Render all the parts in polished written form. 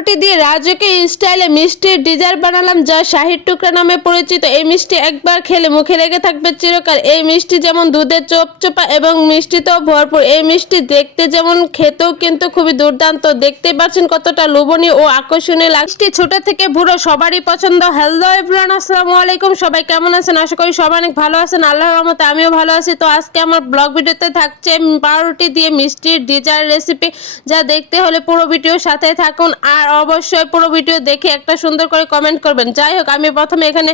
পাউরুটি দিয়ে রাজকীয় স্টাইলে মিষ্টির ডিজার বানালাম, যা শাহির টুকরা নামে পরিচিত। এই মিষ্টি একবার খেলে মুখে লেগে থাকবে চিরকাল। এই মিষ্টি যেমন দুধের চোপচোপা এবং মিষ্টিতেও ভরপুর। এই মিষ্টি দেখতে যেমন, খেতেও কিন্তু খুবই দুর্দান্ত। দেখতেই পাচ্ছেন কতটা লোভনীয় ও আকর্ষণীয় লাগছে। ছোট থেকে বুড়ো সবারই পছন্দ। হ্যালো এভরিওয়ান, আসসালামু আলাইকুম। সবাই কেমন আছেন? আশা করি সবাই অনেক ভালো আছেন। আল্লাহর রহমতে আমিও ভালো আছি। তো আজকে আমার ব্লগ ভিডিওতে থাকছে পাউরুটি দিয়ে মিষ্টির ডিজার রেসিপি, যা দেখতে হলে পুরো ভিডিওর সাথে থাকুন। আর অবশ্যই পুরো ভিডিও দেখে একটা সুন্দর করে কমেন্ট করবেন। যাই হোক, আমি প্রথমে এখানে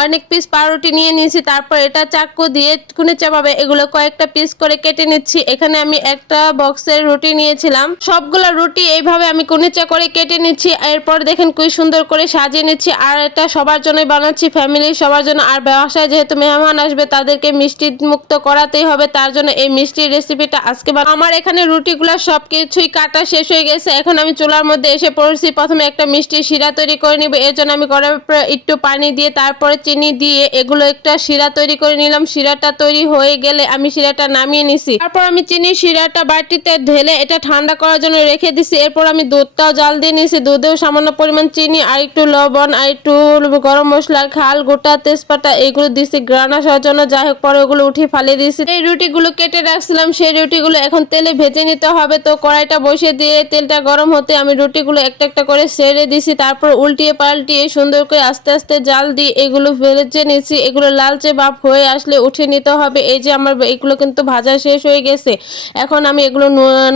অনেক পিস পাউরুটি নিয়ে নিয়েছি। তারপর এটা চাকু দিয়ে কুনিচাভাবে এগুলো কয়েকটা পিস করে কেটে নিচ্ছি। এখানে আমি একটা বক্সের রুটি নিয়েছিলাম। সবগুলো রুটি এইভাবে আমি কুনিচা করে কেটে নিচ্ছি। এরপর দেখেন কি সুন্দর করে সাজিয়ে নিচ্ছি। আর এটা সবার জন্যই বানাচ্ছি, ফ্যামিলির সবার জন্য। আর বাসায় যেহেতু মেহমান আসবে, তাদেরকে মিষ্টি মুক্ত করাতেই হবে, তার জন্য এই মিষ্টির রেসিপিটা আজকে আমার এখানে রুটিগুলো সব কিছুই কাটা শেষ হয়ে গেছে। এখন আমি চুলার মধ্যে এসে পড়ছি। প্রথমে একটা মিষ্টি শিরা তৈরি করে নিব। এর জন্য আমি কড়াইয়ের উপরে একটু পানি দিয়ে তারপরে চিনি দিয়ে এগুলো একটা শিরা তৈরি করে নিলাম। শিরাটা তৈরি হয়ে গেলে আমি শিরাটা নামিয়ে নিছি। তারপর আমি চিনির শিরাটা বাটিতে ঢেলে এটা ঠান্ডা করার জন্য রেখে দিছি। এরপর আমি দুধটাও জাল দিয়ে নিছি। দুধেও সামান্য পরিমাণ চিনি আর একটু লবণ আর একটু গরম মশলা, খাল, গোটা তেজপাতা এগুলো দিছি গ্রান আসার জন্য। যাই হোক, পরে ওগুলো উঠিয়ে ফালিয়ে দিয়েছি। এই রুটিগুলো কেটে রাখছিলাম, সেই রুটিগুলো এখন তেলে ভেজে নিতে হবে। তো কড়াইটা বসিয়ে দিয়ে তেলটা গরম হতে আমি রুটিগুলো একটা একটা করে ছেড়ে দিছি। তারপর উল্টিয়ে পাল্টিয়ে সুন্দর করে আস্তে আস্তে জাল দিয়ে এগুলো ভেজে নিচ্ছি। এগুলো লালচে ভাব হয়ে আসলে উঠিয়ে নিতে হবে। এই যে আমার এগুলো কিন্তু ভাজা শেষ হয়ে গেছে। এখন আমি এগুলো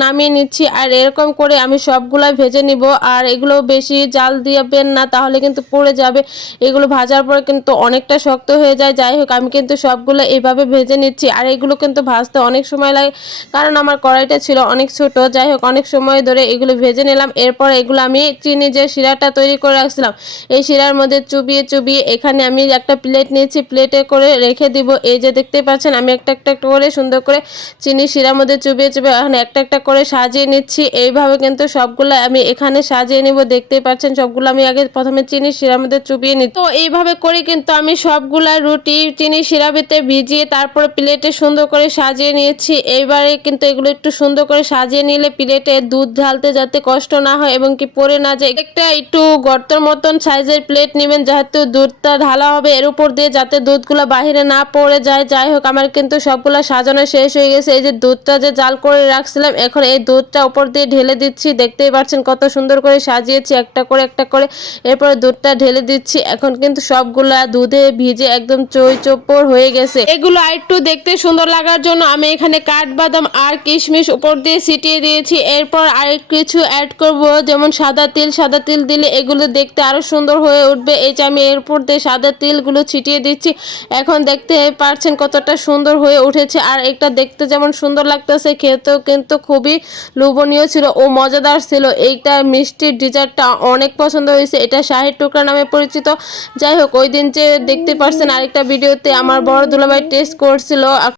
নামিয়ে নিচ্ছি। আর এরকম করে আমি সবগুলাই ভেজে নিব। আর এগুলো বেশি জাল দিবেন না, তাহলে কিন্তু পুড়ে যাবে। এগুলো ভাজার পর কিন্তু অনেকটা শক্ত হয়ে যায়। যাই হোক, আমি কিন্তু সবগুলো এইভাবে ভেজে নিচ্ছি। আর এগুলো কিন্তু ভাজতে অনেক সময় লাগে, কারণ আমার কড়াইটা ছিল অনেক ছোট। যাই হোক, অনেক সময় ধরে এগুলো ভেজে নিলাম। এরপর এগুলো আমি চিনি যে শিরাটা তৈরি করে রাখছিলাম, এই শিরার মধ্যে চুবিয়ে চুবিয়ে এখানে আমি একটা প্লেট নিয়েছি, প্লেটে করে রেখে দিব। এই যে দেখতে পাচ্ছেন, আমি একটা একটা করে সুন্দর করে চিনি শিরার মধ্যে চুবিয়ে চুবিয়ে এখন একটা একটা করে সাজিয়ে নিচ্ছি। এইভাবে কিন্তু সবগুলো আমি এখানে সাজিয়ে নিব। দেখতেই পাচ্ছেন, সবগুলো আমি আগে প্রথমে চিনি শিরার মধ্যে চুবিয়ে নিই। তো এইভাবে করে কিন্তু আমি সবগুলা রুটি চিনি শিরাবিতে ভিজিয়ে তারপরে প্লেটে সুন্দর করে সাজিয়ে নিয়েছি। এইবারে কিন্তু এগুলো একটু সুন্দর করে সাজিয়ে নিলে প্লেটে দুধ ঢালতে যাতে কষ্ট না হয় এবং কি পড়ে না যায়, একটা একটু গর্তের মতন সাইজের প্লেট নেবেন, যেহেতু দুধটা ঢালা হবে এর উপর দিয়ে, যাতে দুধগুলো বাহিরে না পড়ে যায়। যাই হোক, আমার কিন্তু সবগুলা সাজানো শেষ হয়ে গেছে। এই যে দুধটা যে জাল করে রাখছিলাম, এখন এই দুধটা উপর দিয়ে ঢেলে দিচ্ছি। দেখতেই পাচ্ছেন কত সুন্দর করে সাজিয়েছি একটা করে একটা করে। এরপরে দুধটা ঢেলে দিচ্ছি। এখন কিন্তু সবগুলা দুধে ভিজে একদম চই চোপড় হয়ে গেছে। এগুলো আরেকটু দেখতে সুন্দর লাগার জন্য আমি এখানে কাঠবাদাম আর কিশমিশ উপর দিয়ে ছিটিয়ে দিয়েছি। এরপর আরেক কিছু অ্যাড করব, যেমন সাদা তিল। সাদা তিল দিলে এগুলো দেখতে আরো সুন্দর হয়ে উঠবে। এই যে আমি এর উপর দিয়ে সাদা তিলগুলো ছিটিয়ে দিচ্ছি। এখন দেখতে পাচ্ছেন কতটা সুন্দর হয়ে উঠেছে। আর এটা দেখতে যেমন সুন্দর লাগতেছে, খেতেও কিন্তু খুবই লোভনীয় ছিল ও মজাদার ছিল। এইটা মিষ্টির ডিজার্টটা অনেক পছন্দ হয়েছে। এটা শাহির টুকরা নামে পরিচিত। যাই হোক, ওই দিন যে দেখতে পাচ্ছেন আরেকটা ভিডিওতে আমার বড় দুলাভাই টেস্ট করছিল।